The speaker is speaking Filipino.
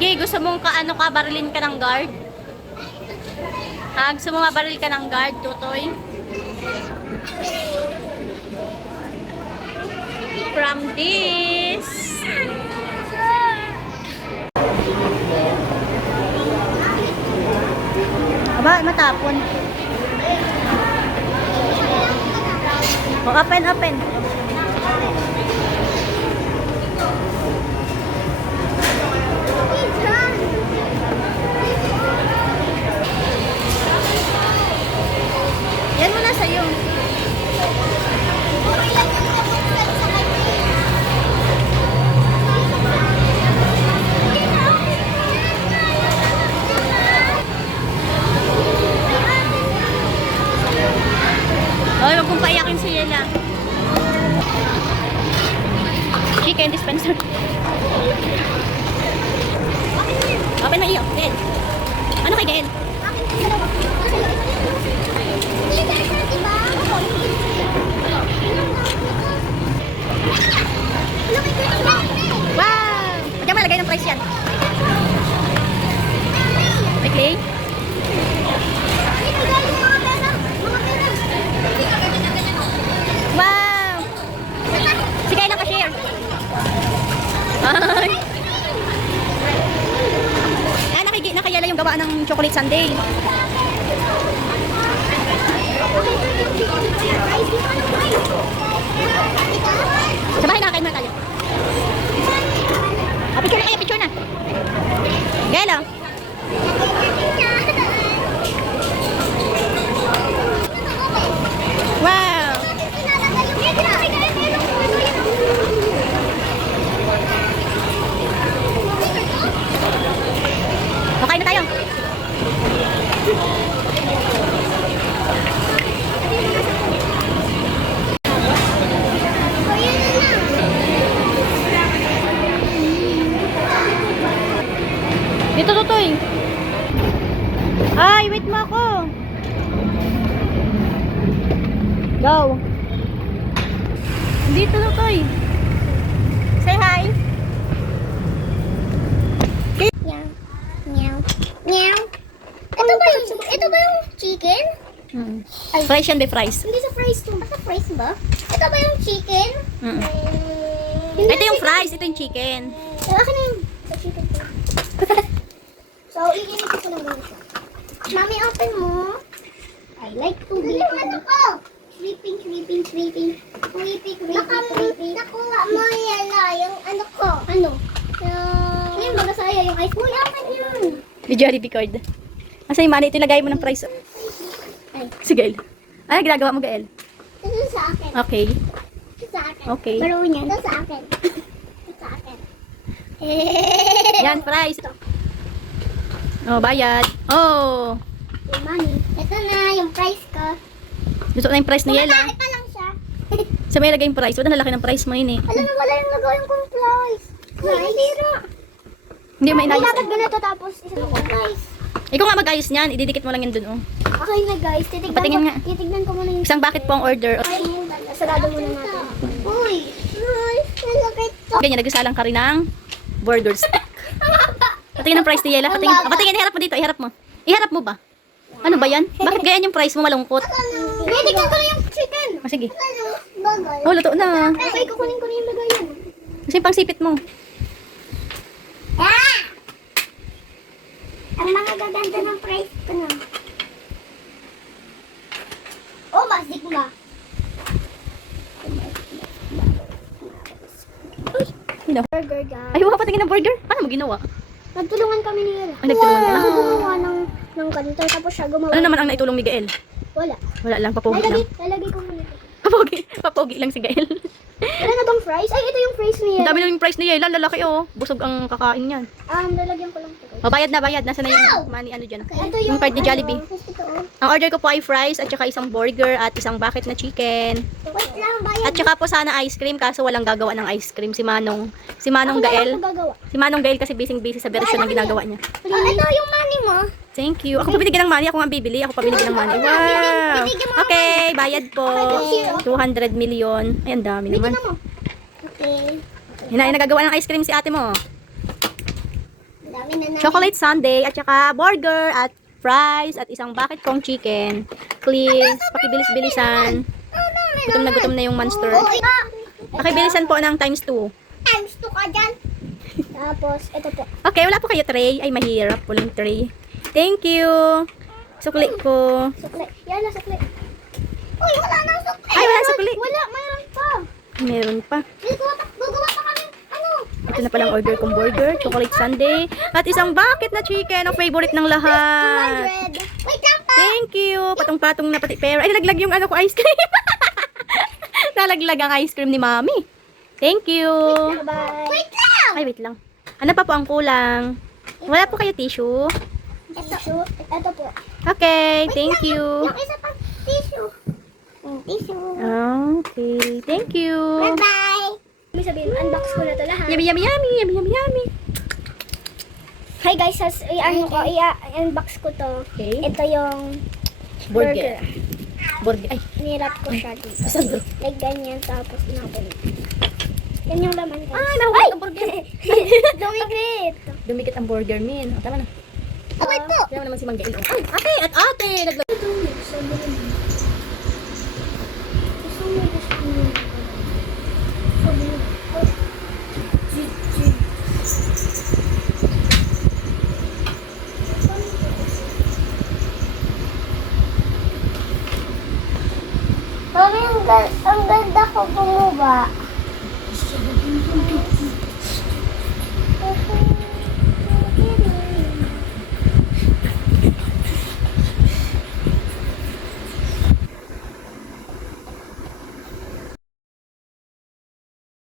Sige, gusto mong ano ka, barilin ka ng guard? Ha? Gusto mo mabaril ka ng guard, Tutoy? From this. Aba, matapon. Oh, open, open. Yan mo na sa'yo. Ay, wag kong paiyakin si Yela. Chicken dispenser. Open na iyo. Gael. Ano kay Gael? Wow! Diyan malagay ng price yan. Okay. Wow! Si Gael ang cashier. Ay! Ah, nakayala yung gawa ng chocolate sundae. Sa bahay nakakain muna tayo. O, picture na kayo, picture na. Gael, oh. Wow! Okay na tayo. Dito, Tutoy. Ay, wait mo ako. Go. Dito, Tutoy. Say hi. Meow. Meow. Meow. Ito ba yung chicken? Ay, fries yan, be fries. Hindi sa fries to. Basta fries ba? Ito ba yung chicken? Ito yung fries, ito yung chicken. Akin na yung sa chicken to. So, iinit ko lang dito. Mami, open mo. I like to be. Ano ko? Creeping. Creeping. Nakuha mo yan na yung ano ko. Ano? Yung magasaya yung ice. Uy, akin yun. May Jollibee card. Asa yung money? Ito ilagay mo ng price. Ay, Si Gael. Ano ginagawa mo, Gael? ito sa akin. Okay. Ito sa akin. Okay. Pero niyan. Ito sa akin. Ito sa akin. Yan, fries. Oh, bayad. Oh. Yung money. Ito na yung price ko. Gusto na yung price ni Yela. Kumakain pa lang siya. Sa may lagay yung price. Wala na laki ng price mo yun eh. Alam mo, wala yung nagawin kong price. Price? Hindi mo Ay, inayos. dapat ganito tapos isa mo price. Ikaw nga mag-ayos niyan. Ididikit mo lang yun dun oh. Okay na guys, Patingin nga. titignan ko muna yung... Isang bucket po ang order. Ay, sarado muna natin. Uy! Uy! Nalapit to. Ganyan, nagsasalang ka rin ng burgers. Patingin ang price ni Yela. Patingin. Oh, patingin, iharap mo dito. Iharap mo. Iharap mo ba? Ano ba yan? Bakit ganyan yung price mo malungkot? May tignan ko na yung chicken. Oh, sige. Ano? Bagay. Oh, luto na. Okay, kukunin ko na yung lagayan. Kasi pang sipit mo. Ah! Ang mga gaganda ng price ko na. Oh, masik ba? Ano? Burger guys. Ay, wala patingin ng burger. Paano mo ginawa? Nagtulungan kami ni Yela. Ay, nagtulungan ka? Ako gumawa ng ganito, tapos siya gumawa. Ano naman ang naitulong ni Gael? Wala. Wala lang, papogi lang. Lalagay ko muna ito. Papogi lang si Gael. Wala na bang fries? Ay, ito yung fries ni Ang Yela. dami na yung price ni Yela. Lalaki oh. Busog ang kakain yan. Lalagyan ko lang ito. Oh, bayad na, bayad. Nasaan na yung money ano dyan? Ito Yung card ni Jollibee. Ito, oh. Ang order ko po ay fries at saka isang burger at isang bucket na chicken. Wait lang, bayad. At saka po sana ice cream kaso walang gagawa ng ice cream si Manong. Si Manong Ako na Gael. lang gagawa. Si Manong Gael kasi busy sa version ng ginagawa niya. Ito yung money mo. Thank you. Ako pa binigyan ng money. Ako nga bibili. Ako pa binigyan ng money. Wow. Okay, bayad po. 200 million. Ay, ang dami naman. Tignan mo. Okay. Hinay, nagagawa ng ice cream si ate mo. Ang dami chocolate sundae, at saka burger, at fries, at isang bucket kong chicken. Please, pakibilis-bilisan. Gutom na yung monster. Pakibilisan po ng times 2. Times 2 ka dyan. Tapos, ito po. Okay, wala po kayo tray. Ay, mahirap po ng tray. Thank you. Sukli ko. Sukli. Yan na, sukli. Uy, wala na sukli. Ay, wala sukli. Wala, mayroon pa. Meron pa. Gagawa pa kami. Ano? Ito na palang order kong burger, chocolate sundae, at isang bucket na chicken, ang favorite ng lahat. 200. Wait lang pa. Thank you. Patong-patong na pati pera. Ay, nalaglag yung ano ko, ice cream. Nalaglag ang ice cream ni Mami. Thank you. Bye. Wait lang. Ay, wait lang. Ano pa po ang kulang? Wala po kayo tissue? Tissue. Ito po. Okay, thank you. Yung isa pang tissue. Tissue. Okay, thank you. Bye-bye. May sabihin, unbox ko na to lahat. Yummy, yummy, yummy, yummy, yummy, yummy. Hi guys, i-unbox ko to. Okay. Ito yung burger. Burger. Ay, Nirap ko siya dito. sabi. Like ganyan, tapos natin. Yan yung laman guys. Ay, nahulog ang burger. Dumigrit. Dumikit ang burger, min. Oh, tama na. Okay po. Kaya naman si Mangga. Ay, ate, at ate. Naglag. Mami, ang ganda ko bumuba.